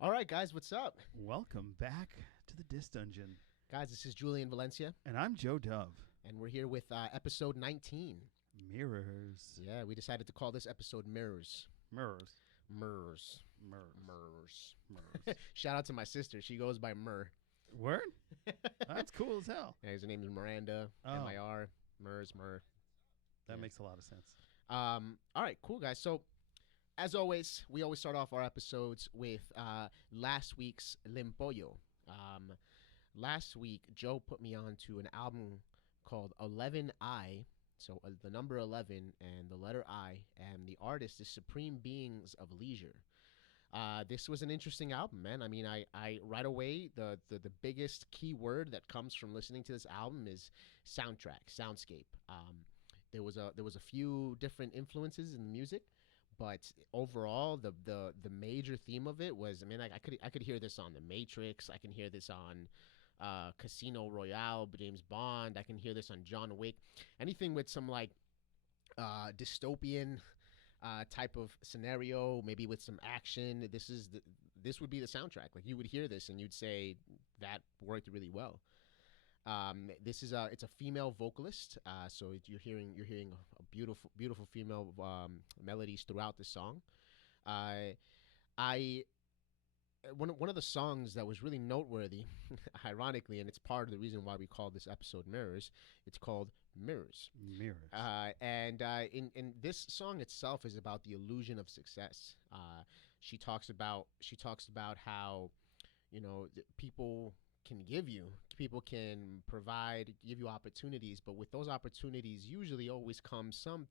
All right, guys, what's up? Welcome back to the DiskDungeon. Guys, this is Julian Valencia, And I'm Joe Dove. and we're here with episode 19. Mirrors. Yeah, we decided to call this episode Mirrors. Mirrors. Mirrors. Mirrors. Mirrors. Mirrors. Shout out to my sister. She goes by Myrrh. Word? That's cool as hell. Yeah, her name is Miranda. Oh. M-I-R. Myrrh's Myrrh. That Yeah. makes a lot of sense. All right, cool, guys. So, as always, we always start off our episodes with last week's Limpollo. Last week, Joe put me on to an album called 11I. So the number 11 and the letter I, and the artist is Supreme Beings of Leisure. This was an interesting album, man. I mean, I right away, the biggest key word that comes from listening to this album is soundtrack, soundscape. There was a few different influences in the music, but overall, the major theme of it was, I mean, I could hear this on The Matrix. I can hear this on Casino Royale, James Bond. I can hear this on John Wick. Anything with some like dystopian type of scenario, maybe with some action. This would be the soundtrack. Like, you would hear this and you'd say that worked really well. This is it's a female vocalist, so you're hearing a beautiful female melodies throughout the song. I one of the songs that was really noteworthy, ironically, and it's part of the reason why we call this episode Mirrors. It's called Mirrors. Mirrors. In this song itself is about the illusion of success. She talks about how, people can provide, give you opportunities, but with those opportunities usually always comes some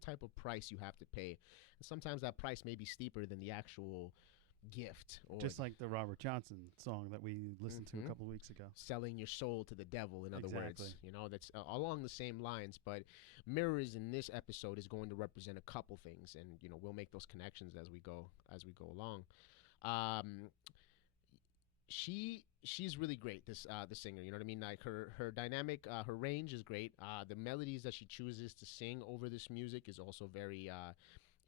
type of price you have to pay, and sometimes that price may be steeper than the actual gift, or Just like the Robert Johnson song that we listened to a Mhm. couple of weeks ago. selling your soul to the devil, in other Exactly. words. That's along the same lines. But Mirrors in this episode is going to represent a couple things, and we'll make those connections as we go along. She's really great, this the singer. You know what I mean? Like, her dynamic, her range is great. The melodies that she chooses to sing over this music is also very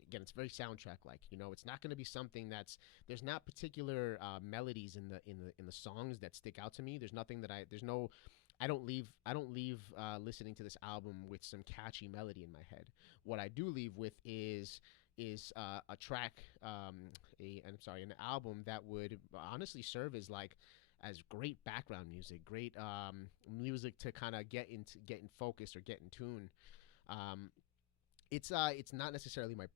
again, it's very soundtrack like. It's not going to be something there's not particular melodies in the songs that stick out to me. There's nothing that I don't leave listening to this album with some catchy melody in my head. What I do leave with is a track, an album that would honestly serve as great background music, great music to kind of get in focus or get in tune. It's not necessarily my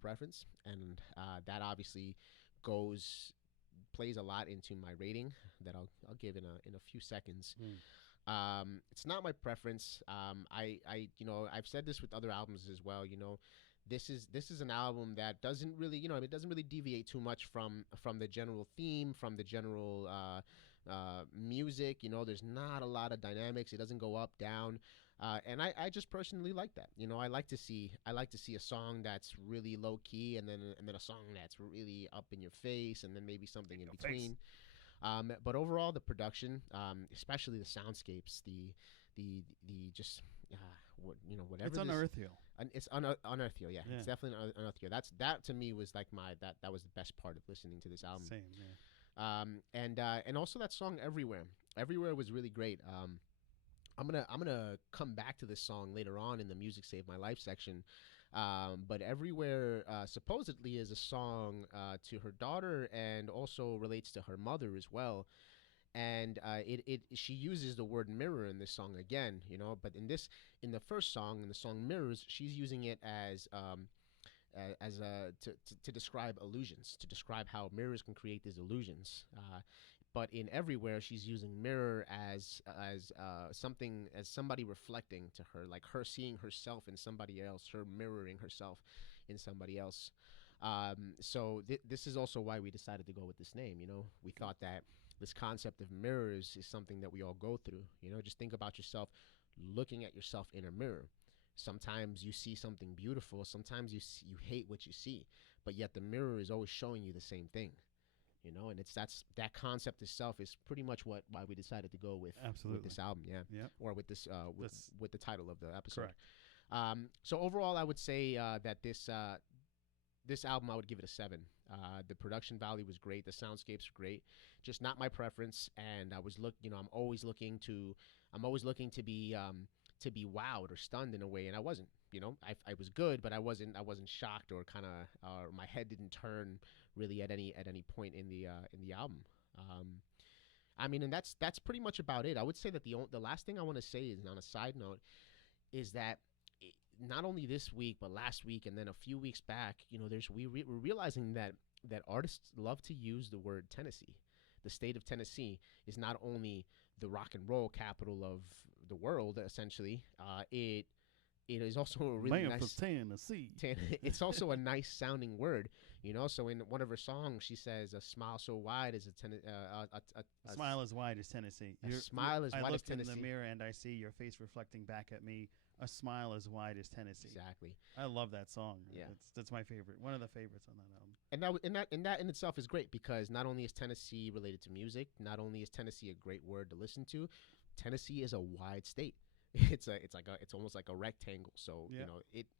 preference, and that obviously plays a lot into my rating that I'll give in a few seconds. It's not my preference. I've said this with other albums as well. This is an album that doesn't really, it doesn't really deviate too much from the general theme, from the general music. There's not a lot of dynamics. It doesn't go up, down, and I just personally like that. I like to see a song that's really low key, and then a song that's really up in your face, and then maybe something in between. But overall, the production, especially the soundscapes, the just whatever. It's unearthal. It's unearthal. Yeah, Yeah. it's definitely unearthal. That to me was like that was the best part of listening to this album. Same, yeah. And also that song Everywhere. Everywhere was really great. I'm gonna come back to this song later on in the Music Saved My Life section, but Everywhere supposedly is a song to her daughter, and also relates to her mother as well. And she uses the word mirror in this song again, but in the first song, in the song Mirrors, she's using it as to describe illusions, to describe how mirrors can create these illusions. But in Everywhere, she's using mirror as something, as somebody reflecting to her, like her seeing herself in somebody else, her mirroring herself in somebody else. So this is also why we decided to go with this name. We thought that this concept of mirrors is something that we all go through. Just think about yourself looking at yourself in a mirror. Sometimes you see something beautiful. Sometimes you hate what you see, but yet the mirror is always showing you the same thing. And that concept itself is pretty much why we decided to go with this album, Yep. or with this with the title of the episode. Correct. So overall, I would say that this album I would give it a 7. The production value was great. The soundscapes were great. Just not my preference. And I was I'm always looking to be wowed or stunned in a way, and I wasn't. I was good, but I wasn't shocked or kind of my head didn't turn really at any point in the album. I mean, and that's pretty much about it. I would say that the last thing I want to say is, on a side note, is that not only this week but last week and then a few weeks back, we're realizing that artists love to use the word Tennessee. The state of Tennessee is not only the rock and roll capital of the world, essentially. It is also a really nice Tennessee. It's also a nice sounding word, So in one of her songs, she says, "A smile so wide is a smile as wide as Tennessee. A smile as wide as Tennessee. I look in the mirror and I see your face reflecting back at me. A smile as wide as Tennessee." Exactly. I love that song. Yeah, that's my favorite. One of the favorites on that album. And that in itself is great, because not only is Tennessee related to music, not only is Tennessee a great word to listen to, Tennessee is a wide state. It's almost like a rectangle. So yeah.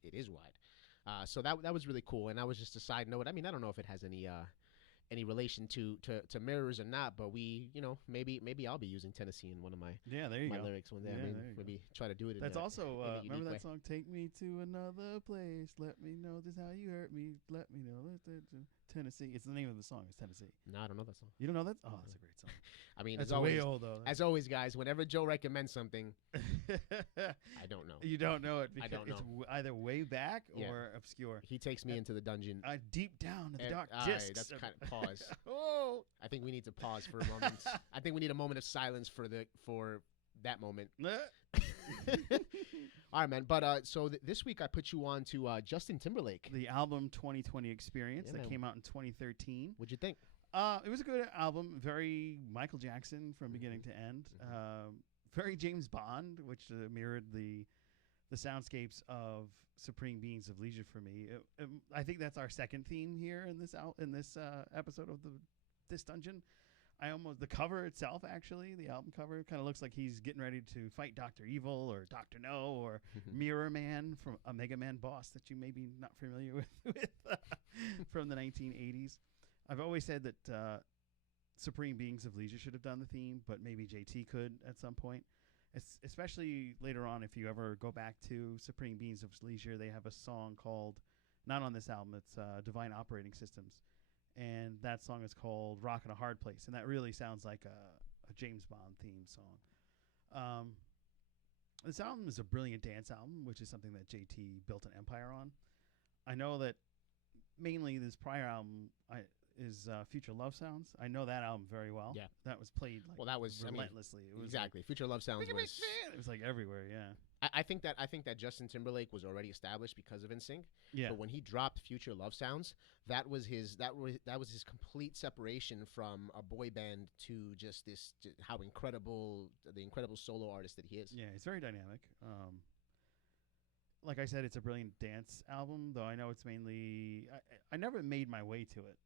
It is wide. So that was really cool. And that was just a side note. I mean, I don't know if it has any relation to mirrors or not, but we, maybe I'll be using Tennessee in one of my there you go. lyrics one day. Yeah, I mean, maybe try to do it. That's also remember that way. song, "Take Me to Another Place, Let Me Know Just How You Hurt Me, Let Me Know Tennessee." It's the name of the song. It's Tennessee. No, I don't know that song. You don't know that? Oh, that's a great song. I mean, that's as always, way old though. As always, guys, whenever Joe recommends something, I don't know. You don't know it because I don't know. It's either way back or obscure. He takes me into the dungeon. Deep down in the dark discs. That's kind of pause. Oh, I think we need to pause for a moment. I think we need a moment of silence for that moment. All right, man. But so this week I put you on to Justin Timberlake. The album 2020 Experience that man. came out in 2013. What'd you think? It was a good album. Very Michael Jackson from beginning to end. Very James Bond, which mirrored the soundscapes of Supreme Beings of Leisure for me. I think that's our second theme here in this episode of the DiskDungeon. The cover itself, actually, the album cover kind of looks like he's getting ready to fight Dr. Evil or Dr. No or Mirror Man from a Mega Man boss that you may be not familiar with from the 1980s. I've always said that Supreme Beings of Leisure should have done the theme, but maybe JT could at some point. Especially later on, if you ever go back to Supreme Beings of Leisure, they have a song called, not on this album, it's Divine Operating Systems. And that song is called "Rockin' a Hard Place." And that really sounds like a James Bond theme song. This album is a brilliant dance album, which is something that JT built an empire on. I know that mainly this prior album is Future Love Sounds. I know that album very well. Yeah. That was played relentlessly. It was exactly. Future Love Sounds was... It was like everywhere, yeah. I think that Justin Timberlake was already established because of NSYNC. Yeah. But when he dropped Future Love Sounds, that was his complete separation from a boy band to just the incredible solo artist that he is. Yeah, it's very dynamic. Like I said, it's a brilliant dance album, though I know it's mainly... I never made my way to it.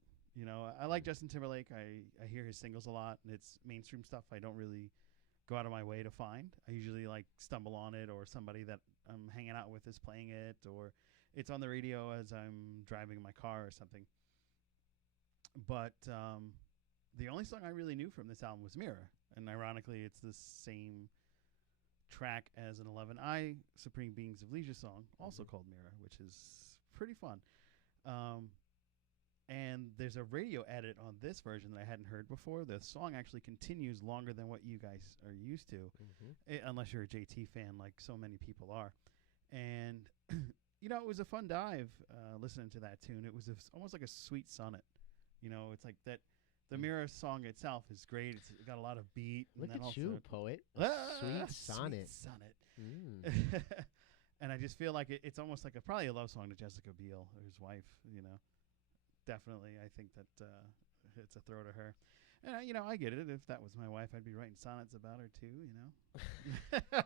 I like Justin Timberlake. I hear his singles a lot, and it's mainstream stuff I don't really go out of my way to find. I usually stumble on it, or somebody that I'm hanging out with is playing it, or it's on the radio as I'm driving my car or something. But the only song I really knew from this album was Mirror, and ironically, it's the same track as an 11i Supreme Beings of Leisure song, also called Mirror, which is pretty fun. And there's a radio edit on this version that I hadn't heard before. The song actually continues longer than what you guys are used to, unless you're a JT fan like so many people are. And, it was a fun dive listening to that tune. It was almost like a sweet sonnet. It's like that. The Mirror song itself is great. It's got a lot of beat. Look and at you, poet. Sweet sonnet. Sweet sonnet. And I just feel like it's almost like probably a love song to Jessica Biel, or his wife, Definitely, I think that it's a throw to her. And, I get it. If that was my wife, I'd be writing sonnets about her, too,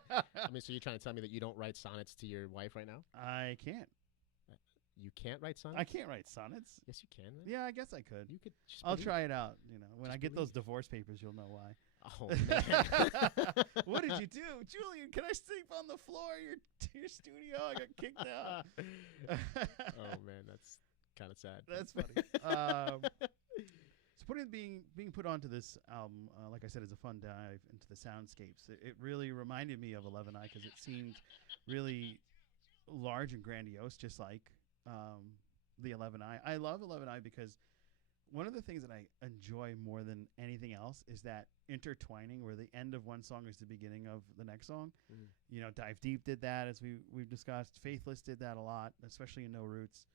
I mean, so you're trying to tell me that you don't write sonnets to your wife right now? I can't. You can't write sonnets? I can't wite sonnets. Yes, you can. Man. Yeah, I guess I could. You could. I'll try it out. When I get those divorce papers, you'll know why. Oh, man. What did you do? Julian, can I sleep on the floor of your studio? I got kicked out. Oh, man, kind of sad. That's funny. So being put onto this album, like I said, is a fun dive into the soundscapes. It really reminded me of 11i because it seemed really large and grandiose, just like the 11i. I love 11i because one of the things that I enjoy more than anything else is that intertwining where the end of one song is the beginning of the next song. Mm. You know, Dive Deep did that, as we've discussed. Faithless did that a lot, especially in No Roots.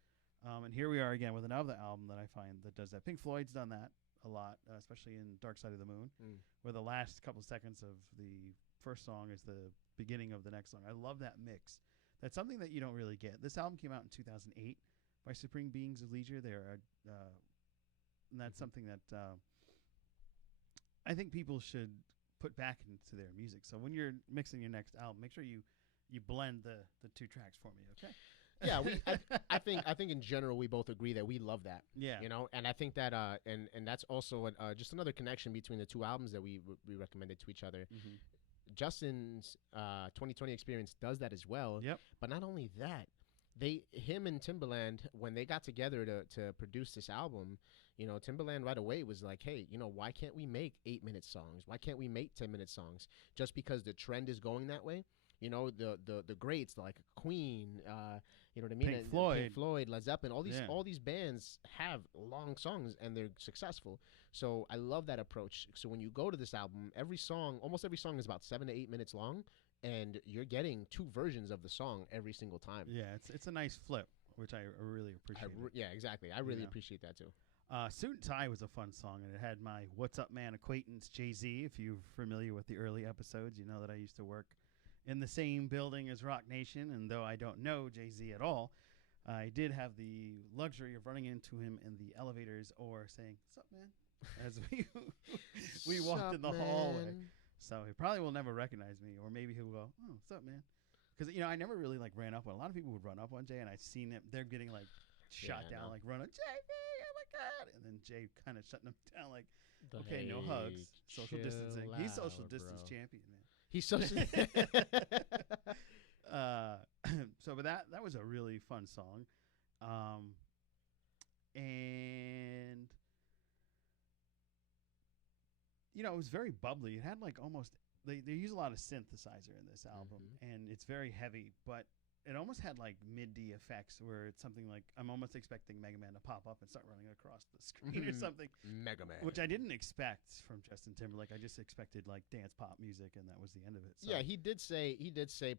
And here we are again with another album that I find that does that. Pink Floyd's done that a lot, especially in Dark Side of the Moon, where the last couple seconds of the first song is the beginning of the next song. I love that mix. That's something that you don't really get. This album came out in 2008 by Supreme Beings of Leisure. And that's something that I think people should put back into their music. So when you're mixing your next album, make sure you blend the two tracks for me, okay? Yeah, I think in general we both agree that we love that. Yeah, you know, and I think that and that's also just another connection between the two albums that we recommended to each other. Mm-hmm. Justin's 2020 Experience does that as well. Yep. But not only that, him and Timbaland, when they got together to produce this album, you know, Timbaland right away was like, hey, you know, why can't we make 8-minute songs? Why can't we make 10-minute songs? Just because the trend is going that way. You know, the greats like Queen, you know what I mean? Pink Floyd, Led Zeppelin, all these bands have long songs and they're successful. So I love that approach. So when you go to this album, almost every song is about 7 to 8 minutes long, and you're getting two versions of the song every single time. Yeah, it's a nice flip, which I really appreciate. Yeah, exactly. I really appreciate that too. Suit and Tie was a fun song, and it had my What's Up Man acquaintance, Jay-Z. If you're familiar with the early episodes, you know that I used to work in the same building as Rock Nation, and though I don't know Jay-Z at all, I did have the luxury of running into him in the elevators or saying, "Sup, man?" as we walked in the hallway. So he probably will never recognize me, or maybe he'll go, "Oh, sup, man?" Because, you know, I never really, like, ran up on. A lot of people would run up on Jay, and I've seen them. They're getting, like, shot down, like, run up, Jay, oh, my God. And then Jay kind of shutting them down, like, okay, no hugs, social distancing. He's social distance champion, man. He's social. But that was a really fun song. And, you know, it was very bubbly. It had, like, almost... They use a lot of synthesizer in this album, and it's very heavy, but it almost had like MIDI effects where it's something like I'm almost expecting Mega Man to pop up and start running across the screen or something. Mega Man. Which I didn't expect from Justin Timberlake. I just expected like dance pop music, and that was the end of it. So. Yeah, he did say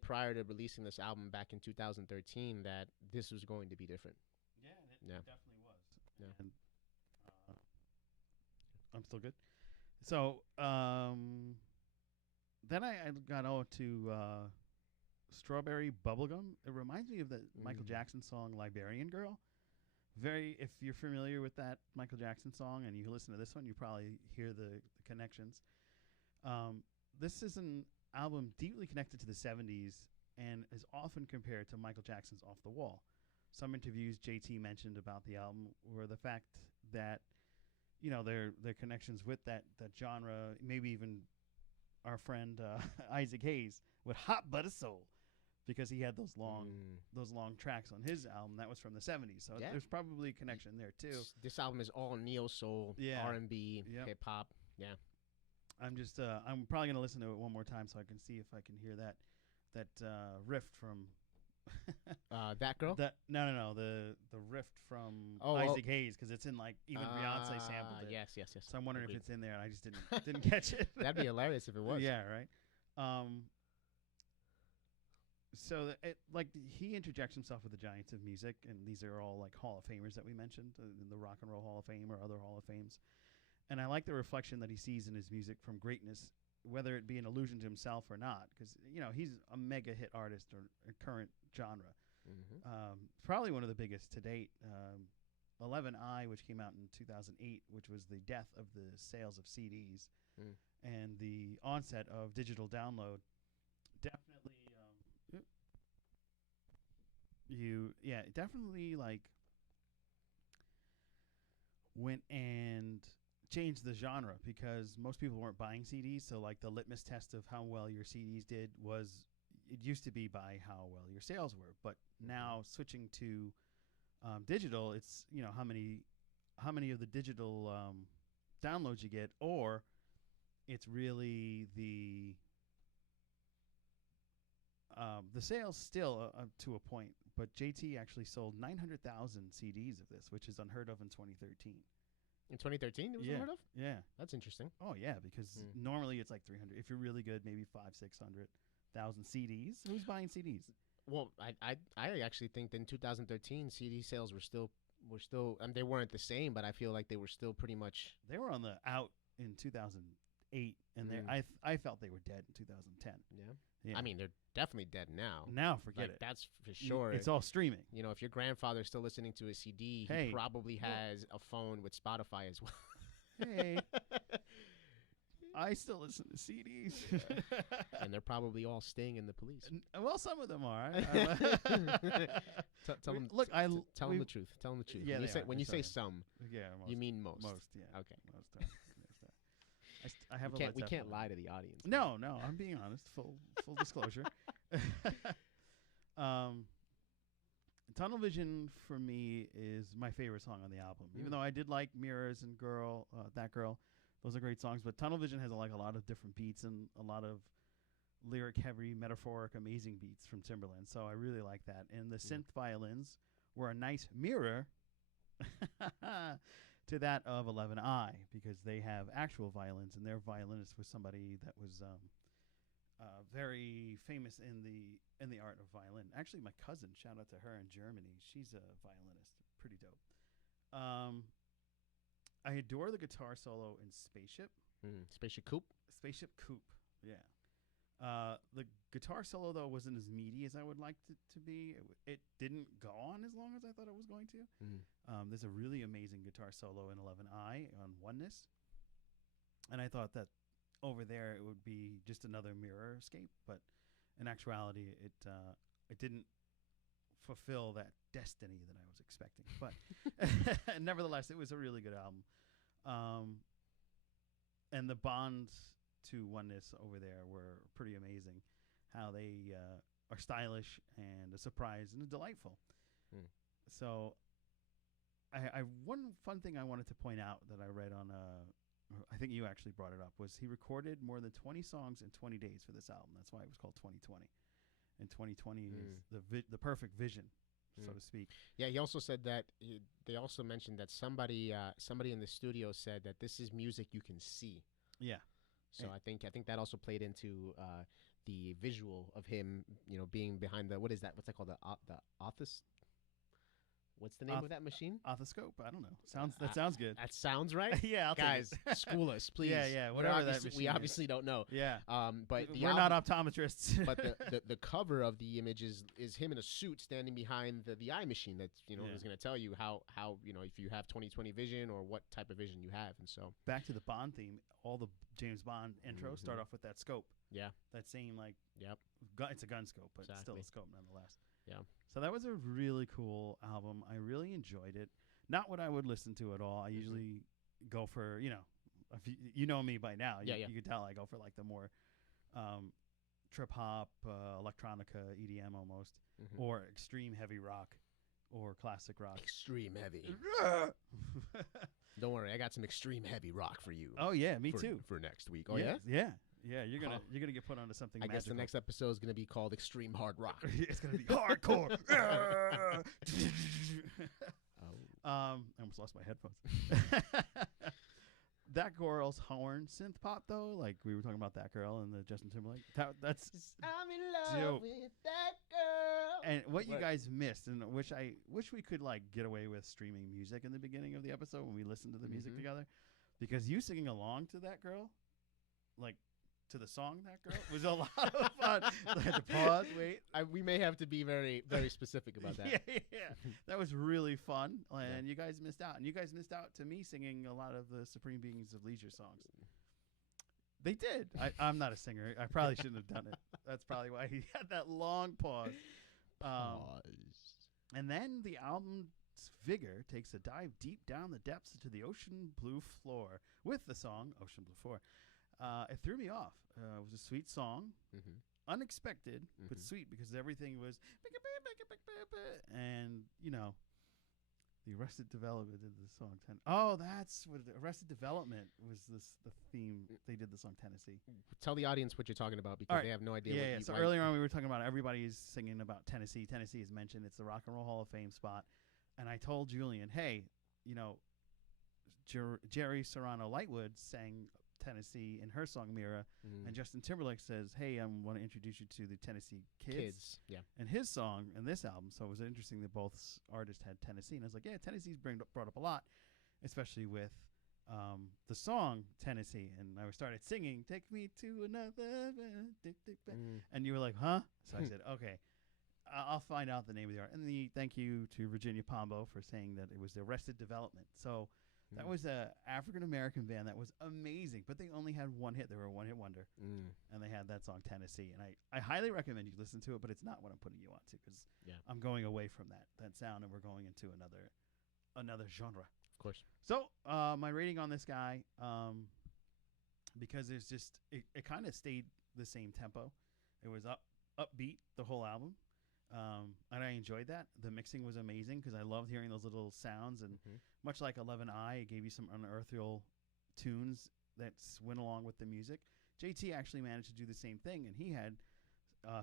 prior to releasing this album back in 2013 that this was going to be different. Yeah, it definitely was. Yeah. And, I'm still good. So, then I got to Strawberry Bubblegum. It reminds me of the Michael Jackson song Liberian Girl. If you're familiar with that Michael Jackson song and you listen to this one, you probably hear the connections. This is an album deeply connected to the 70s and is often compared to Michael Jackson's Off the Wall. Some interviews JT mentioned about the album were the fact that, you know, their connections with that genre, maybe even our friend Isaac Hayes with Hot Butter Soul, because he had those long tracks on his album that was from the 70s. So there's probably a connection there too. This album is all neo soul, R&B, hip hop. Yeah. I'm probably gonna listen to it one more time so I can see if I can hear that riff from that girl. No. The riff from Isaac Hayes, because it's in like even Beyonce sampled it. Yes. So I'm wondering if it's in there, and I just didn't catch it. That'd be hilarious if it was. Yeah, right. So he interjects himself with the giants of music, and these are all like Hall of Famers that we mentioned in the Rock and Roll Hall of Fame or other Hall of Fames. And I like the reflection that he sees in his music from greatness, whether it be an allusion to himself or not, because, you know, he's a mega hit artist or current genre. Probably one of the biggest to date. 11i, which came out in 2008, which was the death of the sales of CDs and the onset of digital download, definitely like went and changed the genre, because most people weren't buying CDs. So like the litmus test of how well your CDs did was, it used to be by how well your sales were, but now switching to Digital, it's how many of the digital downloads you get, or it's really the sales still to a point. But JT actually sold 900,000 CDs of this, which is unheard of in 2013. In 2013, it was unheard of? Yeah. That's interesting. Oh, yeah, because normally it's like 300. If you're really good, maybe 500,000-600,000 CDs. Who's buying CDs? Well, I actually think that in 2013, CD sales were still, they weren't the same, but I feel like they were still pretty much. They were on the out in 2008, and I felt they were dead in 2010. Yeah. I mean, they're definitely dead now. Now, forget it. That's for sure. It's all streaming. You know, if your grandfather's still listening to a CD, he probably has a phone with Spotify as well. Hey, I still listen to CDs. And they're probably all Sting and the Police. Well, some of them are. Tell them the truth. Tell them the truth. Yeah, when you say some, most, you mean most. Most, yeah. Okay. Most time. I have we can't lie to the audience. No, I'm being honest. Full disclosure. Tunnel Vision for me is my favorite song on the album. Even though I did like Mirrors and That Girl, those are great songs. But Tunnel Vision has a lot of different beats and a lot of lyric heavy, metaphoric, amazing beats from Timberland. So I really like that. And the synth violins were a nice mirror to that of 11i, because they have actual violins, and their violinist was somebody that was very famous in the art of violin. Actually, my cousin, shout out to her in Germany. She's a violinist, pretty dope. I adore the guitar solo in Spaceship. Spaceship Coupe. Spaceship Coupe, yeah. The guitar solo, though, wasn't as meaty as I would like it to be. It didn't go on as long as I thought it was going to. There's a really amazing guitar solo in 11i on Oneness. And I thought that over there it would be just another mirror escape. But in actuality, it didn't fulfill that destiny that I was expecting. But nevertheless, it was a really good album. And the bonds to Oneness over there were pretty amazing. How they are stylish and a surprise and delightful. So I one fun thing I wanted to point out that I read on I think you actually brought it up, was he recorded more than 20 songs in 20 days for this album. That's why it was called 2020. And 2020 is the perfect vision, so to speak. Yeah, he also said that they also mentioned that somebody in the studio said that this is music you can see. Yeah. So I think that also played into the visual of him, being behind the, what is that? What's that called? The Office. What's the name of that machine? Othoscope. I don't know. That sounds good. That sounds right. Yeah, I'll guys, school us, please. Yeah. Whatever that machine. We obviously don't know. Yeah. But we're not optometrists. But the cover of the image is him in a suit standing behind the eye machine. That's is going to tell you how if you have 20/20 vision or what type of vision you have. And so back to the Bond theme. All the James Bond intros start off with that scope. Yeah. That same Yep. It's a gun scope, but still a scope nonetheless. Yeah. So that was a really cool album. I really enjoyed it. Not what I would listen to at all. I usually go for, if you know me by now. You can tell I go for like the more trip hop, electronica, EDM almost, or extreme heavy rock or classic rock. Extreme heavy. Don't worry, I got some extreme heavy rock for you. Oh yeah, me too. For next week. Oh yeah? Yeah, you're gonna get put onto something. I guess the next episode is gonna be called Extreme Hard Rock. It's gonna be hardcore. I almost lost my headphones. That girl's horn synth pop though, like we were talking about That Girl and the Justin Timberlake. That's I'm in love with that girl. And what you guys missed, and wish we could like get away with streaming music in the beginning of the episode when we listened to the music together, because you singing along to That Girl, like to the song That Girl, was a lot of fun. I had to pause, wait. We may have to be very, very specific about that. Yeah. That was really fun, and you guys missed out. And you guys missed out to me singing a lot of the Supreme Beings of Leisure songs. They did. I'm not a singer. I probably shouldn't have done it. That's probably why he had that long pause. And then the album's vigor takes a dive deep down the depths into the ocean blue floor with the song Ocean Blue Floor. It threw me off. It was a sweet song, unexpected, but sweet, because everything was, and The Arrested Development did the song Oh, that's what Arrested Development was. The theme they did the song Tennessee. Tell the audience what you're talking about because they have no idea. Yeah. So earlier on we were talking about everybody's singing about Tennessee. Tennessee is mentioned. It's the Rock and Roll Hall of Fame spot. And I told Julian, hey, Jerry Serrano-Lightwood sang Tennessee in her song Mira, and Justin Timberlake says, hey, I want to introduce you to the Tennessee Kids. Yeah. And his song and this album. So it was interesting that both artists had Tennessee. And I was like, yeah, Tennessee's brought up a lot, especially with the song Tennessee. And I started singing, take me to another. And you were like, huh? So I said, okay, I'll find out the name of the art. And thank you to Virginia Pombo for saying that it was the Arrested Development. So that was a African-American band that was amazing, but they only had one hit. They were a one-hit wonder, and they had that song Tennessee. And I highly recommend you listen to it, but it's not what I'm putting you on to because I'm going away from that sound, and we're going into another genre. Of course. So my rating on this guy, because it's just it kind of stayed the same tempo. It was upbeat the whole album. And I enjoyed that. The mixing was amazing because I loved hearing those little sounds. And much like 11i, it gave you some unearthly tunes that went along with the music. JT actually managed to do the same thing, and he had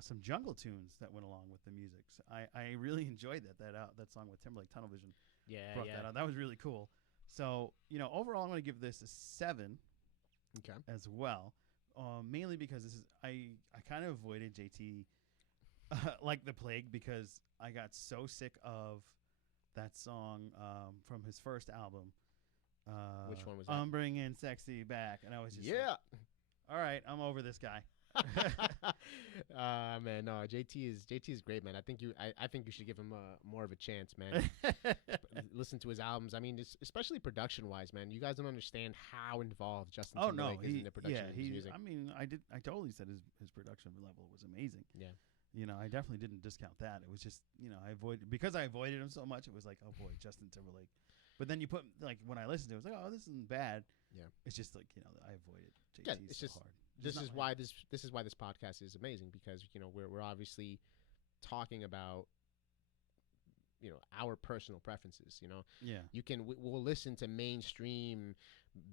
some jungle tunes that went along with the music. So I really enjoyed that song with Timberlake, Tunnel Vision. Brought that out. That was really cool. So, overall, I'm going to give this a 7 as well, mainly because I kind of avoided JT like the plague because I got so sick of that song from his first album. Which one was that? I'm bringing sexy back, and I was just all right, I'm over this guy. Man, no, JT is great, man. I think you should give him more of a chance, man. Listen to his albums. I mean, especially production wise, man. You guys don't understand how involved Justin Timberlake is in the production of his music. I mean, I totally said his production level was amazing. Yeah. I definitely didn't discount that. It was just, I avoided him so much. It was like, oh boy, Justin Timberlake. But then you put when I listened to it, it was like, oh, this isn't bad. Yeah. It's just like, I avoided JT so hard. This is why this podcast is amazing because we're obviously talking about our personal preferences. We'll listen to mainstream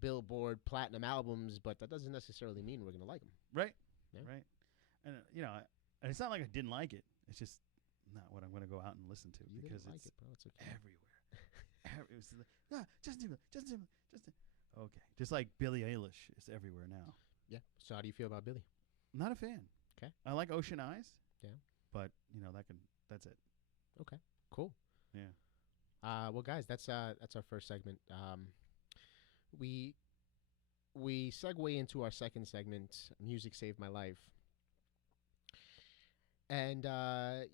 Billboard platinum albums, but that doesn't necessarily mean we're gonna like them. Right. Yeah. Right. And and it's not like I didn't like it. It's just not what I'm going to go out and listen to because it's bro. It's okay. Everywhere. It was like, Justin Timberlake. Okay. Just like Billie Eilish is everywhere now. Yeah. So how do you feel about Billie? Not a fan. Okay. I like Ocean Eyes. Yeah. But that's it. Okay. Cool. Yeah. Well, guys, that's our first segment. We segue into our second segment. Music saved my life. And I'm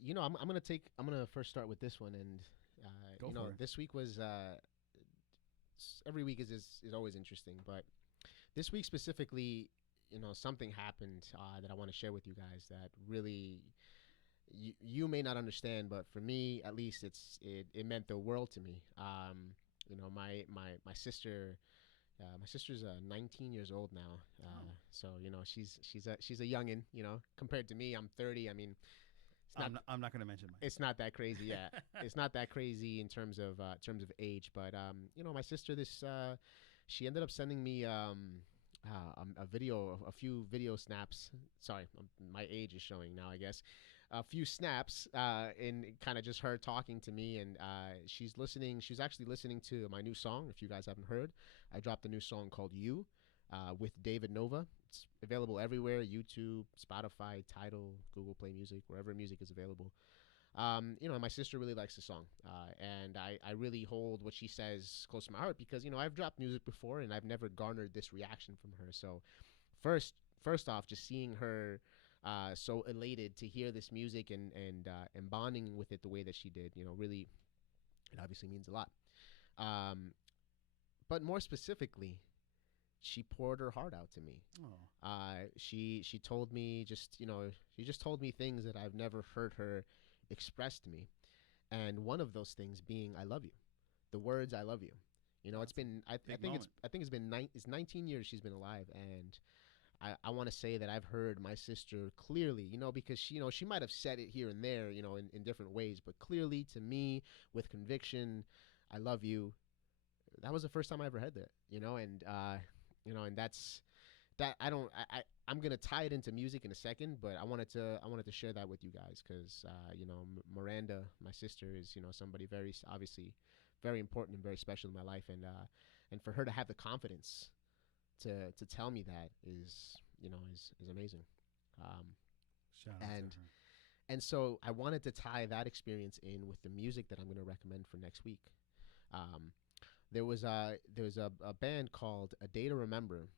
gonna first start with this one, and this week was every week is always interesting, but this week specifically, something happened that I want to share with you guys that really you may not understand, but for me at least it meant the world to me. My sister. My sister's 19 years old now, so she's a youngin. Compared to me, I'm 30. I mean, I'm not going to mention mine. It's not that crazy, yeah. It's not that crazy in terms of age, but my sister she ended up sending me a few video snaps. Sorry, my age is showing now, I guess. A few snaps in kind of just her talking to me, and she's actually listening to my new song. If you guys haven't heard, I dropped a new song called You with David Nova. It's available everywhere: YouTube, Spotify, Tidal, Google Play Music, wherever music is available. My sister really likes the song, and I really hold what she says close to my heart because I've dropped music before and I've never garnered this reaction from her. So first off, just seeing her so elated to hear this music and bonding with it the way that she did, really, it obviously means a lot. But more specifically, she poured her heart out to me. She told me she just told me things that I've never heard her express to me, and one of those things being "I love you," the words "I love you." It's been I think it's 19 years she's been alive, and I want to say that I've heard my sister clearly, because she might have said it here and there, in different ways, but clearly to me with conviction, I love you. That was the first time I ever heard that, and that's that. I'm gonna tie it into music in a second, but I wanted to share that with you guys because Miranda, my sister, is somebody very obviously very important and very special in my life, and for her to have the confidence to tell me that is amazing. Um, Shout out and to her. and so I wanted to tie that experience in with the music that I'm going to recommend for next week. Um, there was a band called A Day to Remember.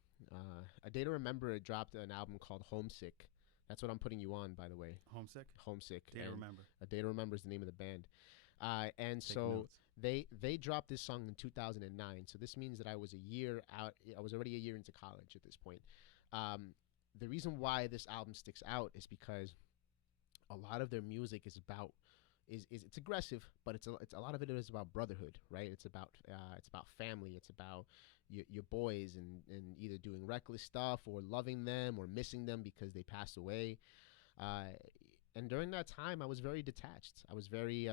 A Day to Remember dropped an album called Homesick. That's what I'm putting you on, by the way. Homesick. Homesick. Day to And remember. A Day to Remember is the name of the band. And Take so notes. they dropped this song in 2009. So this means that I was a year out. I was already a year into college at this point. Um, the reason why this album sticks out is because a lot of their music is about is it's aggressive, but it's a lot of it is about brotherhood, right? It's about family. It's about your boys and either doing reckless stuff or loving them or missing them because they passed away. Uh, and during that time, I was very detached. I was very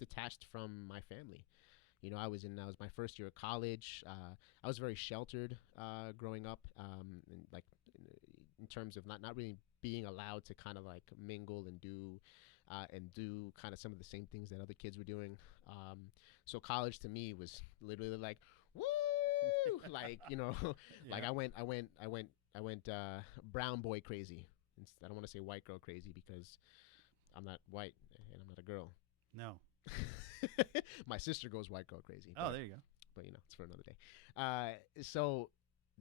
detached from my family. I was my first year of college. I was very sheltered growing up, and like in terms of not really being allowed to kind of like mingle and do kind of some of the same things that other kids were doing. So college to me was literally like, woo, like like Yeah. I went brown boy crazy. I don't want to say white girl crazy because I'm not white and I'm not a girl. No. My sister goes white girl crazy. Oh, there you go. But it's for another day. So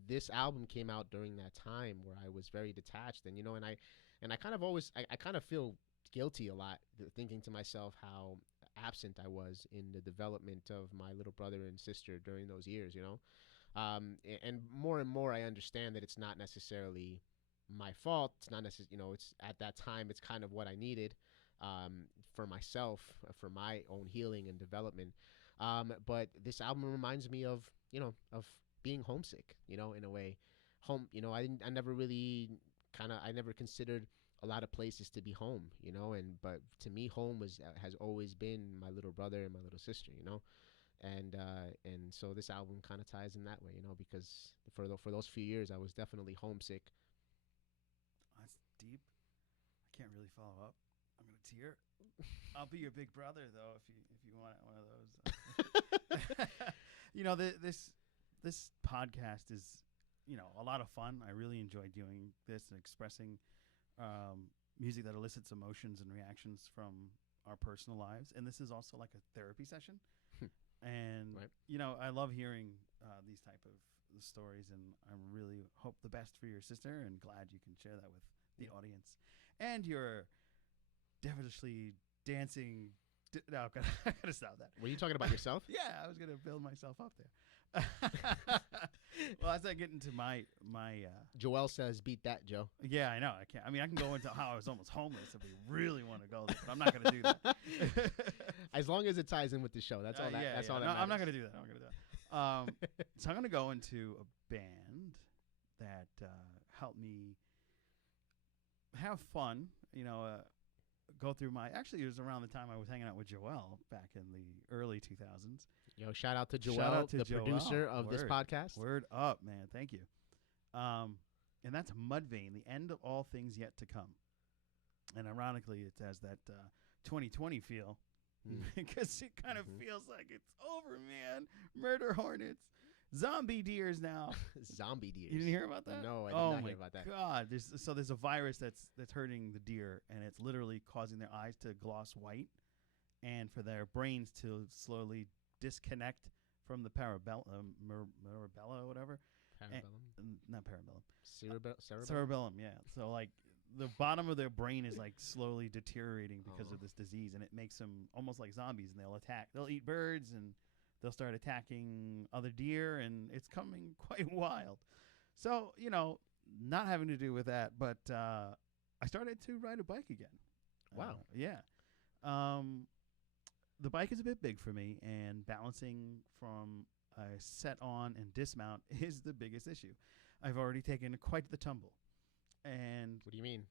this album came out during that time where I was very detached, and I kind of always I kind of feel guilty a lot thinking to myself how absent I was in the development of my little brother and sister during those years. And more and more I understand that it's not necessarily my fault. It's not necessarily, it's at that time it's kind of what I needed for myself, for my own healing and development. But this album reminds me of being homesick, in a way. I never really I never considered a lot of places to be home, but to me, home has always been my little brother and my little sister, and so this album kind of ties in that way, because for those few years I was definitely homesick. That's deep. I can't really follow up. I'm gonna tear. I'll be your big brother though if you want one of those. This podcast is a lot of fun. I really enjoy doing this and expressing music that elicits emotions and reactions from our personal lives. And this is also like a therapy session. And Right. I love hearing these type of stories, and I really hope the best for your sister, and glad you can share that with the audience. And your devilishly dancing. No, I gotta stop that. Were you talking about yourself? Yeah, I was gonna build myself up there. Well, as I get into my Joel says, "Beat that, Joe." yeah, I know. I can't. I mean, I can go into how I was almost homeless if we really want to go there, but I'm not gonna do that. As long as it ties in with the show, that's all that. That's all that No, matters. I'm not gonna do that. I'm not gonna do that. So I'm gonna go into a band that helped me have fun. Go through actually it was around the time I was hanging out with Joel back in the early 2000s. Yo, shout out to Joel, Shout out to the Joel. producer of this Word. podcast. Word up, man. Thank you. And that's Mudvayne, the end of all things yet to come. And ironically, it has that 2020 feel because it kind of feels like it's over, man. Murder hornets, zombie deers now. Zombie deers. You didn't hear about that? No, I did oh not my hear about that. God, there's a virus that's hurting the deer, and it's literally causing their eyes to gloss white, and for their brains to slowly disconnect from the parabellum, cerebellum or whatever. Parabellum? Not parabellum. Cerebellum? Cerebellum, yeah. So like the bottom of their brain is like slowly deteriorating because of this disease, and it makes them almost like zombies, and they'll eat birds, and they'll start attacking other deer, and it's coming quite wild. So, not having to do with that, but I started to ride a bike again. Wow. Yeah. The bike is a bit big for me, and balancing from a set on and dismount is the biggest issue. I've already taken quite the tumble. And What do you mean?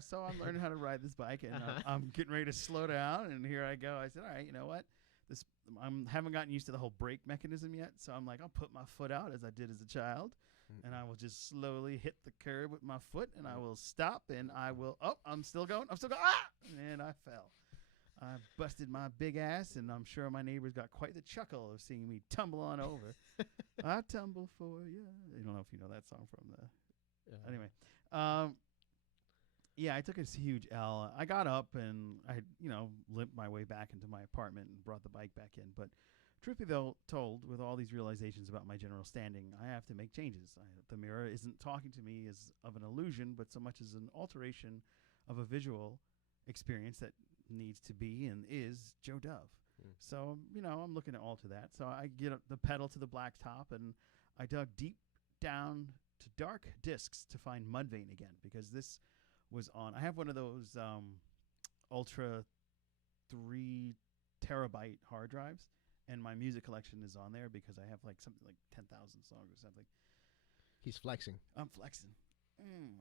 so I'm learning how to ride this bike, and I'm getting ready to slow down. And here I go. I said, all right, you know what? I haven't gotten used to the whole brake mechanism yet. So I'm like, I'll put my foot out as I did as a child, and I will just slowly hit the curb with my foot, and I will stop, and I will. Oh, I'm still going. Ah! And I fell. I busted my big ass, and I'm sure my neighbors got quite the chuckle of seeing me tumble on over. I tumble for you. I don't know if you know that song from the. Anyway, yeah, I took a huge L. I got up and I, limped my way back into my apartment and brought the bike back in. But truth be told, with all these realizations about my general standing, I have to make changes. The mirror isn't talking to me as of an illusion, but so much as an alteration of a visual experience that needs to be and is Joe Dove. So, I'm looking to alter that. So I get the pedal to the black top, and I dug deep down to dark discs to find Mudvayne again, because this was on. I have one of those ultra 3 terabyte hard drives, and my music collection is on there because I have like something like 10,000 songs or something. He's flexing. I'm flexing.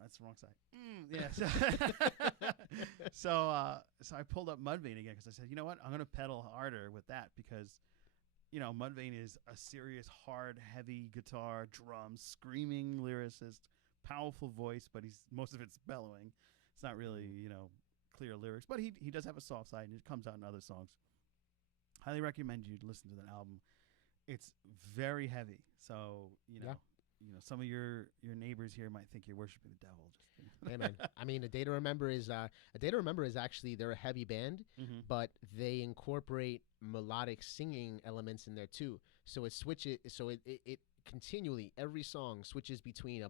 That's the wrong side. Yeah. So I pulled up Mudvayne again because I said, you know what? I'm going to pedal harder with that because, Mudvayne is a serious, hard, heavy guitar, drums, screaming lyricist, powerful voice, but most of it's bellowing. It's not really, clear lyrics, but he does have a soft side, and it comes out in other songs. Highly recommend you listen to that album. It's very heavy, so some of your neighbors here might think you're worshiping the devil. Hey man, I mean, A Day to Remember is actually, they're a heavy band, but they incorporate melodic singing elements in there too. So it switches. So it continually, every song switches between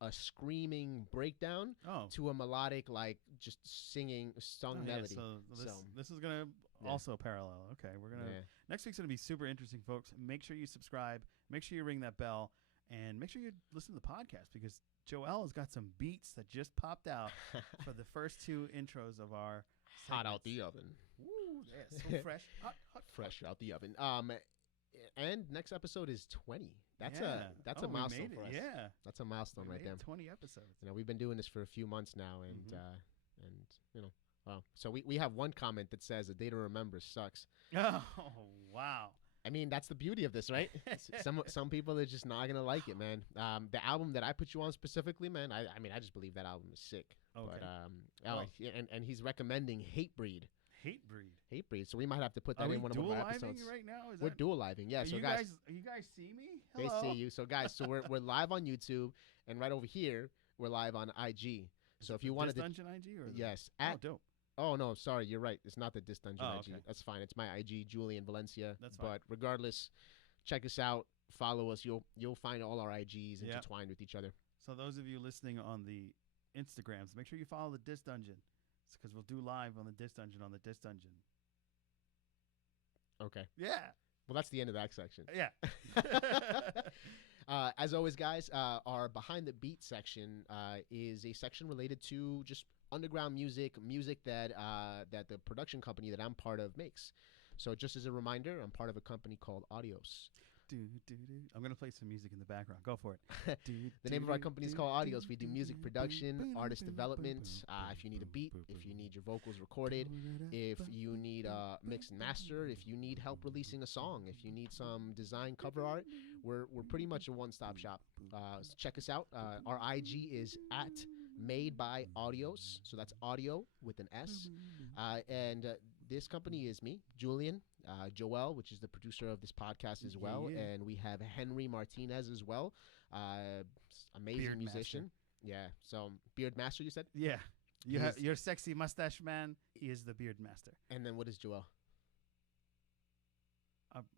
a screaming breakdown to a melodic, like just singing sung melody. So this is gonna also parallel. Okay, we're gonna next week's gonna be super interesting, folks. Make sure you subscribe. Make sure you ring that bell. And make sure you listen to the podcast because Joel has got some beats that just popped out for the first 2 intros of our segments. Hot out the oven. Woo, yeah, so fresh. Hot. Fresh out the oven. And next episode is 20. That's a milestone for us. Yeah. That's a milestone right there. 20 episodes. We've been doing this for a few months now, and wow. So we have one comment that says A Day to Remember sucks. Oh, wow. I mean, that's the beauty of this, right? Some people are just not gonna like it, man. The album that I put you on specifically, man. I just believe that album is sick. Okay. But and he's recommending Hatebreed. Hatebreed. So we might have to put that in one of our episodes. Right now? We're dual-living, yeah. So you guys see me? Hello? They see you. So guys, we're live on YouTube, and right over here we're live on IG. So if you wanted DiskDungeon IG or yes, dope. Oh, no, sorry, you're right. It's not the DiskDungeon IG. Okay. That's fine. It's my IG, Julian Valencia. That's fine. But regardless, check us out. Follow us. You'll find all our IGs intertwined with each other. So those of you listening on the Instagrams, make sure you follow the DiskDungeon because we'll do live on the DiskDungeon on the DiskDungeon. Okay. Yeah. Well, that's the end of that section. Yeah. As always, guys, our Behind the Beat section is a section related to just underground music that the production company that I'm part of makes. So just as a reminder, I'm part of a company called Audios. I'm going to play some music in the background. Go for it. The name of our company is called Audios. We do music production, artist development. If you need a beat, if you need your vocals recorded, if you need a mix and master, if you need help releasing a song, if you need some design cover art, we're pretty much a one-stop shop. So check us out. Our IG is at madebyaudios. So that's audio with an S. And this company is me, Julian. Joel, which is the producer of this podcast as well, and we have Henry Martinez as well, amazing Beard musician. master. Yeah, so Beard Master, you said? Yeah, your sexy mustache man. He is the Beard Master. And then what is Joel?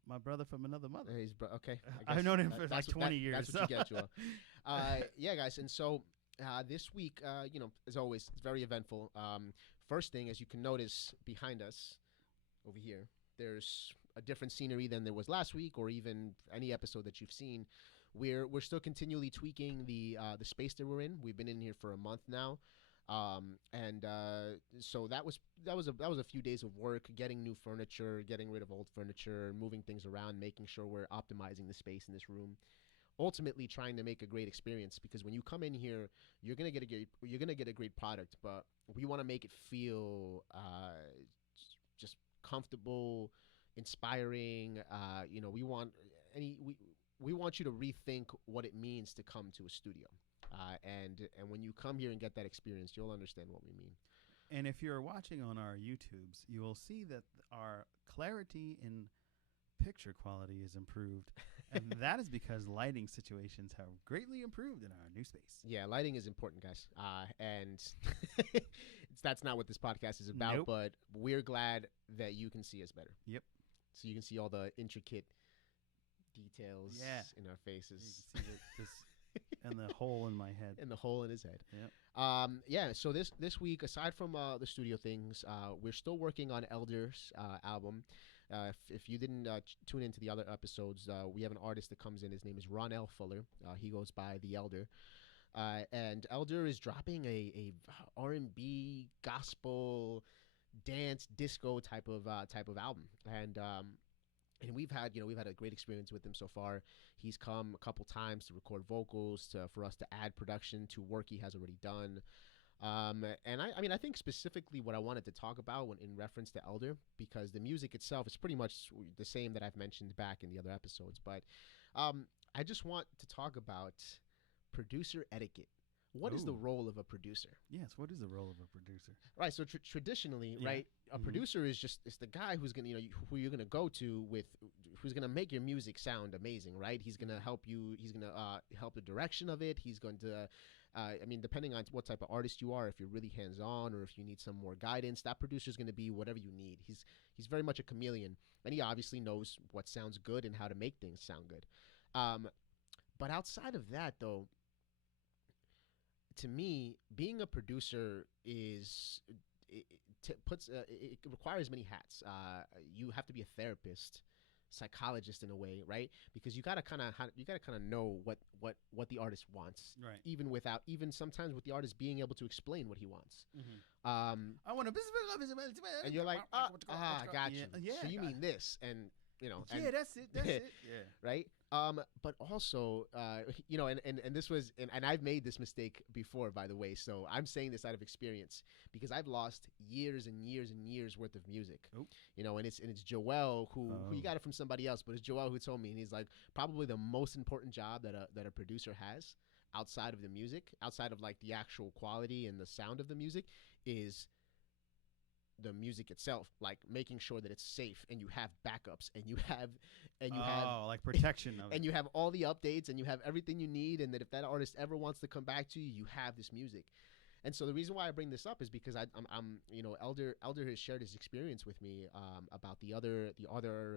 My brother from another mother. He's okay. I've known him for like 20 years. That's what you get, Joel. Yeah, guys, and so this week, as always, it's very eventful. First thing, as you can notice behind us over here, there's a different scenery than there was last week or even any episode that you've seen. We're still continually tweaking the space that we're in. We've been in here for a month now. So that was a few days of work, getting new furniture, getting rid of old furniture, moving things around, making sure we're optimizing the space in this room. ultimately trying to make a great experience, because when you come in here, you're gonna get a great product, but we want to make it feel just comfortable, inspiring. We want any we want you to rethink what it means to come to a studio. And when you come here and get that experience, you'll understand what we mean. And if you're watching on our YouTubes, you will see that our clarity in picture quality is improved. And that is because lighting situations have greatly improved in our new space. Yeah, lighting is important, guys. And that's not what this podcast is about, Nope. but we're glad that you can see us better. Yep. So you can see all the intricate details in our You faces. can see this and the hole in my head. And the hole in his head. Yep. So this week, aside from the studio things, we're still working on Elder's album. If you didn't tune into the other episodes, we have an artist that comes in. His name is Ron L. Fuller. He goes by The Elder. And Elder is dropping a R&B, gospel, dance, disco type of album. And we've had a great experience with him so far. He's come a couple times to record vocals, for us to add production to work he has already done. And I think specifically what I wanted to talk about in reference to Elder, because the music itself is pretty much the same that I've mentioned back in the other episodes, but I just want to talk about producer etiquette. What is the role of a producer? Yes, what is the role of a producer? Right, so traditionally, right, a producer is the guy who's gonna, who you're gonna go to who's gonna make your music sound amazing, right? He's gonna help you. He's gonna help the direction of it. He's going to, depending on what type of artist you are, if you're really hands on or if you need some more guidance, that producer is gonna be whatever you need. He's very much a chameleon, and he obviously knows what sounds good and how to make things sound good. But outside of that, though, to me, being a producer is it requires many hats. You have to be a therapist, psychologist in a way, right? Because you gotta kind of know what the artist wants, Right. Even sometimes with the artist being able to explain what he wants. I want to And you're like, got you. Yeah, so you mean this, and yeah, that's it. That's it. Yeah. right? But also, and this was, and I've made this mistake before, by the way. So I'm saying this out of experience because I've lost years and years and years worth of music. Oop. And it's Joel who you got it from somebody else, but it's Joel who told me, and he's like, probably the most important job that a producer has outside of the music, outside of like the actual quality and the sound of the music, is the music itself, like making sure that it's safe and you have backups and you have like protection of and it. you have all the updates and you have everything you need, and that if that artist ever wants to come back to you, you have this music. And so the reason why I bring this up is because I'm Elder has shared his experience with me about the other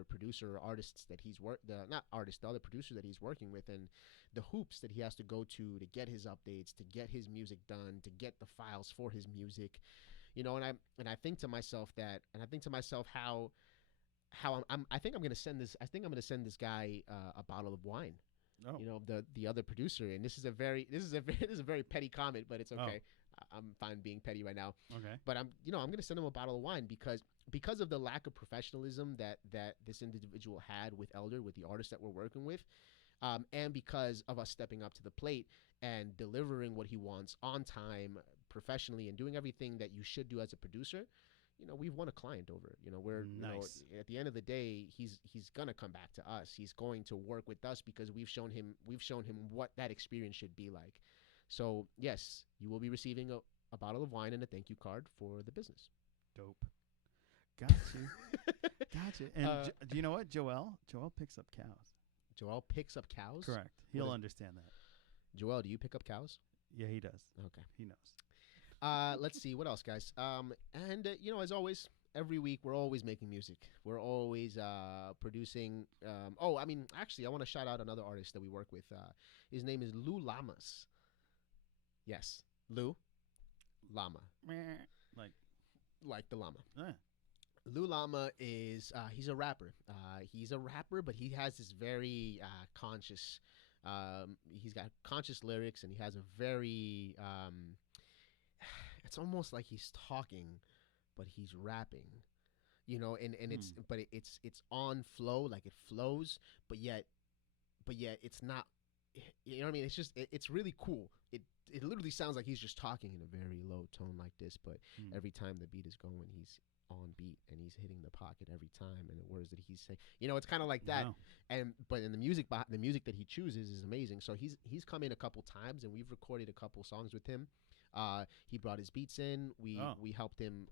producer or artists that the other producer that he's working with, and the hoops that he has to go to get his updates, to get his music done, to get the files for his music. And I think to myself how I think I'm gonna send this guy a bottle of wine. Oh. The other producer, and this is a very petty comment, but it's okay. I'm fine being petty right now. Okay. But I'm gonna send him a bottle of wine because of the lack of professionalism that this individual had with Elder, with the artist that we're working with, and because of us stepping up to the plate and delivering what he wants on time, professionally, and doing everything that you should do as a producer. We've won a client over it. We're nice. At the end of the day, he's gonna come back to us. He's going to work with us because we've shown him what that experience should be like. So yes, you will be receiving a bottle of wine and a thank you card for the business. Dope. Got you. And do you know what, Joel picks up cows. Joel picks up cows? Correct. He'll understand that. Joel, do you pick up cows? Yeah, he does. Okay. He knows. Let's see what else, guys. As always, every week we're always making music. We're always producing. Actually, I want to shout out another artist that we work with. His name is Lou Lamas. Yes, Lou Lama, like the llama. Lou Lama is he's a rapper. But he has this very conscious. He's got conscious lyrics, and he has a very. It's almost like he's talking, but he's rapping, it's on flow, like it flows, but yet it's not you know what I mean? It's just it's really cool. It literally sounds like he's just talking in a very low tone like this, but every time the beat is going, he's on beat and he's hitting the pocket every time, and the words that he's saying, it's kind of like that. Wow. And but in the music that he chooses is amazing. So he's come in a couple times, and we've recorded a couple songs with him. He brought his beats in. We helped him.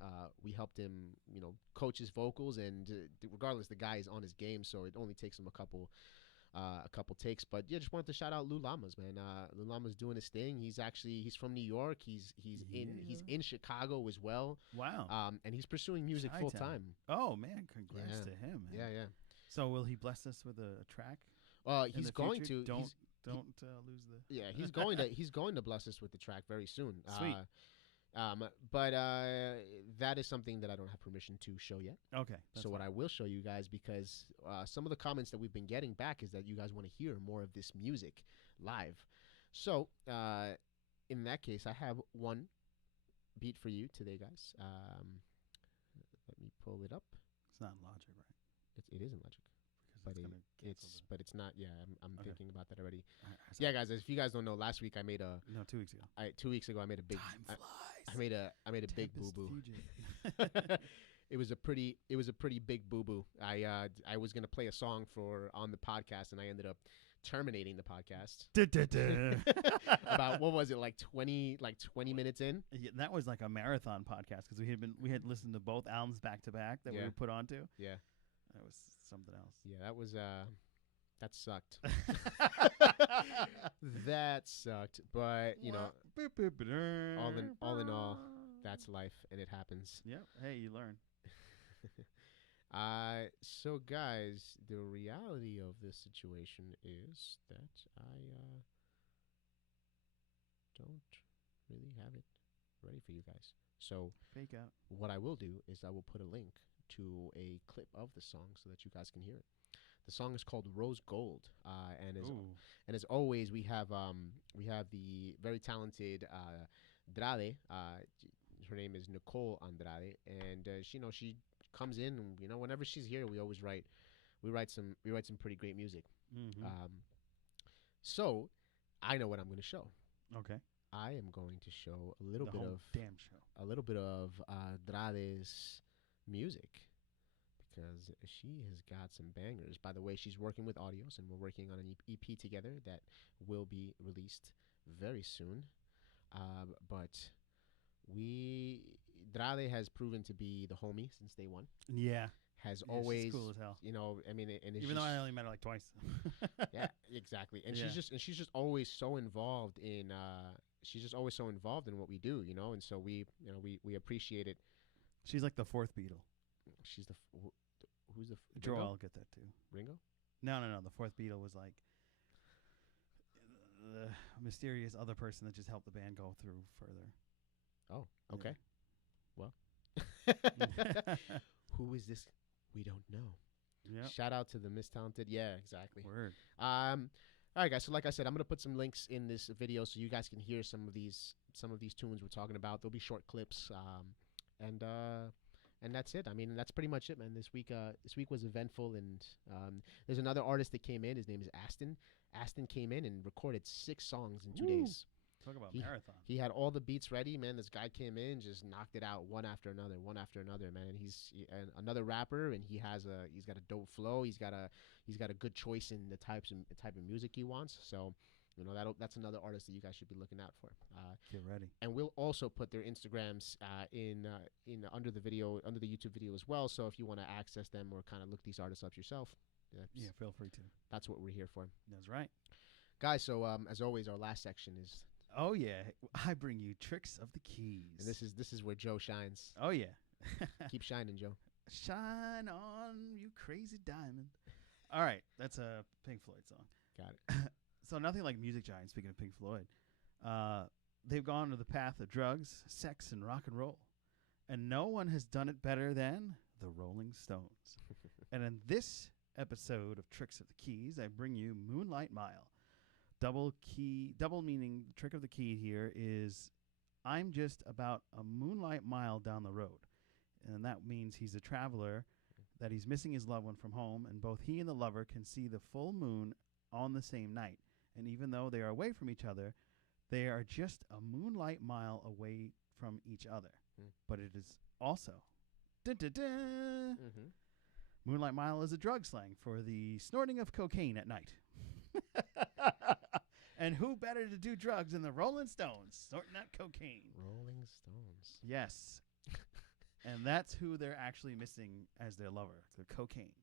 Coach his vocals, and regardless, the guy is on his game. So it only takes him a couple takes. But yeah, just wanted to shout out Lou Lamas, man. Lou Lamas doing his thing. He's from New York. He's in Chicago as well. Wow. And he's pursuing music full time. Oh man, congrats to him, man. Yeah. So will he bless us with a track? He's going to. Don't lose the. Yeah, he's going to bless us with the track very soon. Sweet. But that is something that I don't have permission to show yet. Okay. So what I will show you guys, because some of the comments that we've been getting back is that you guys want to hear more of this music live. So in that case, I have one beat for you today, guys. Let me pull it up. It's not in Logic, right? It is in Logic. But it's not. Yeah, I'm Okay. thinking about that already. All right, Yeah, guys. If you guys don't know, last week I made 2 weeks ago. 2 weeks ago I made a big. Time flies. I made a big boo Tempest boo. fugitive. It was a pretty big boo boo. I was gonna play a song on the podcast, and I ended up terminating the podcast about what was it, like 20 minutes in. Yeah, that was like a marathon podcast because we had listened to both albums back to back that we were put onto. Yeah, that was something else. Yeah, that sucked. That sucked, but all in all, that's life, and it happens. Yep. Hey, you learn. So guys, the reality of this situation is that I don't really have it ready for you guys. So Fake out. what I will do is I will put a link to a clip of the song so that you guys can hear it. The song is called Rose Gold, and as always, we have the very talented Drade. Her name is Nicole Andrade, and she comes in, and whenever she's here, we write some pretty great music. Mm-hmm. So I know what I'm going to show. Okay. I am going to show a little bit of Drade's music, because she has got some bangers. By the way, she's working with Audios, and we're working on an EP together that will be released very soon. But Drade has proven to be the homie since day one. Yeah. Has always, she's cool as hell. I mean, and it's even though I only met her like twice. Yeah, exactly. And she's just always so involved in what we do, and so we appreciate it. She's like the fourth Beatle. She's who's the Joel? I'll get that too. Ringo? No. The fourth Beatle was like the mysterious other person that just helped the band go through further. Oh, okay. Yeah. Well, who is this? We don't know. Yeah. Shout out to the Miss Talented. Yeah, exactly. Word. All right, guys. So, like I said, I'm gonna put some links in this video so you guys can hear some of these tunes we're talking about. There'll be short clips, and that's it. I mean, that's pretty much it, man. This week was eventful, and there's another artist that came in. His name is Aston. Aston came in and recorded 6 songs in 2 days. Talk about marathon. He had all the beats ready, man. This guy came in, just knocked it out one after another, man. He's another rapper, and he's got a dope flow. He's got a good choice in the type of music he wants. So, that's another artist that you guys should be looking out for. Get ready. And we'll also put their Instagrams under the YouTube video as well. So if you want to access them or kind of look these artists up yourself, feel free to. That's what we're here for. That's right, guys. So as always, our last section is. Oh yeah, I bring you Tricks of the Keys. And this is where Joe shines. Oh yeah. Keep shining, Joe. Shine on, you crazy diamond. All right, that's a Pink Floyd song. Got it. So nothing like music giants, speaking of Pink Floyd. They've gone to the path of drugs, sex, and rock and roll. And no one has done it better than the Rolling Stones. And in this episode of Tricks of the Keys, I bring you Moonlight Mile. Double meaning, trick of the key here is I'm just about a moonlight mile down the road. And that means he's a traveler, that he's missing his loved one from home, and both he and the lover can see the full moon on the same night. And even though they are away from each other, they are just a moonlight mile away from each other. Mm. But it is also dun, dun, dun, Mm-hmm. Moonlight Mile is a drug slang for the snorting of cocaine at night. And who better to do drugs than the Rolling Stones snorting that cocaine? Rolling Stones. Yes. And that's who they're actually missing as their lover, the cocaine.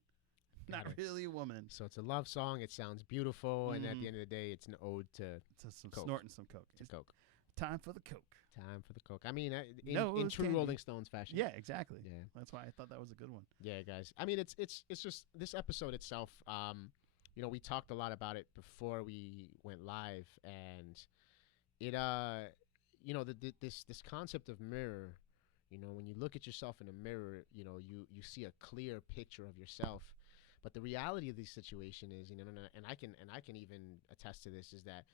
Not Got it. really a woman. So it's a love song. It sounds beautiful, and at the end of the day, it's an ode to It's some Coke. snorting some coke. to It's Coke. time for the coke. Time for the Coke. I mean, in Nose true candy. Rolling Stones fashion. Yeah, exactly. Yeah. That's why I thought that was a good one. Yeah, guys. I mean, it's just this episode itself. You know, we talked a lot about it before we went live, and it you know, this concept of mirror. You know, when you look at yourself in a mirror, you know, you see a clear picture of yourself. But the reality of the situation is, you know, and I can even attest to this, is that,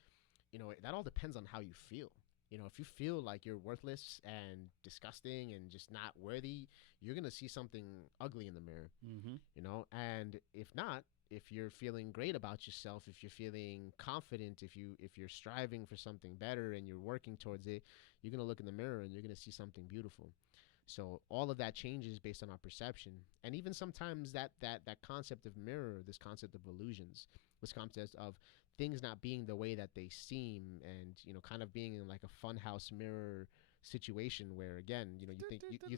you know, that all depends on how you feel. You know, if you feel like you're worthless and disgusting and just not worthy, you're going to see something ugly in the mirror, Mm-hmm. you know? And if not, if you're feeling great about yourself, if you're feeling confident, if you're striving for something better and you're working towards it, you're going to look in the mirror and you're going to see something beautiful. So all of that changes based on our perception. And even sometimes that concept of mirror, this concept of illusions, this concept of things not being the way that they seem, and, you know, kind of being in like a funhouse mirror situation where, again, you know, you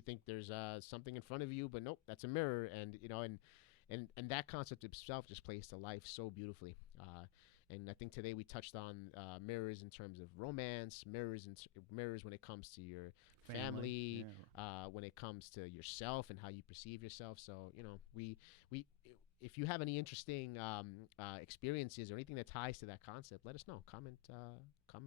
think there's something in front of you, but nope, that's a mirror. And, you know, and that concept itself just plays to life so beautifully. And I think today we touched on mirrors in terms of romance, mirrors when it comes to your family, Yeah. when it comes to yourself and how you perceive yourself. So, you know, we if you have any interesting experiences or anything that ties to that concept, let us know. Comment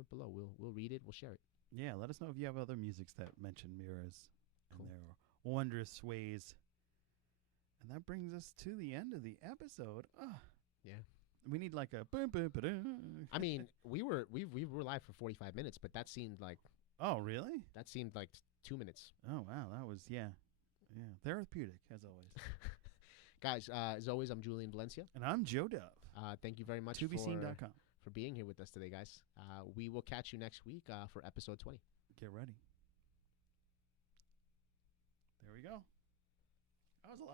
below. We'll read it. We'll share it. Yeah, let us know if you have other musics that mention mirrors Cool. and their wondrous ways. And that brings us to the end of the episode. Yeah. We need like a boom boom ba-dum. I mean, we were live for 45 minutes, but that seemed like Oh, really? 2 minutes. Oh, wow. That was therapeutic as always. Guys, as always, I'm Julian Valencia. And I'm Joe Dove. Thank you very much ToBeSeen.com. for being here with us today, guys. We will catch you next week for episode 20. Get ready. There we go. That was a lot.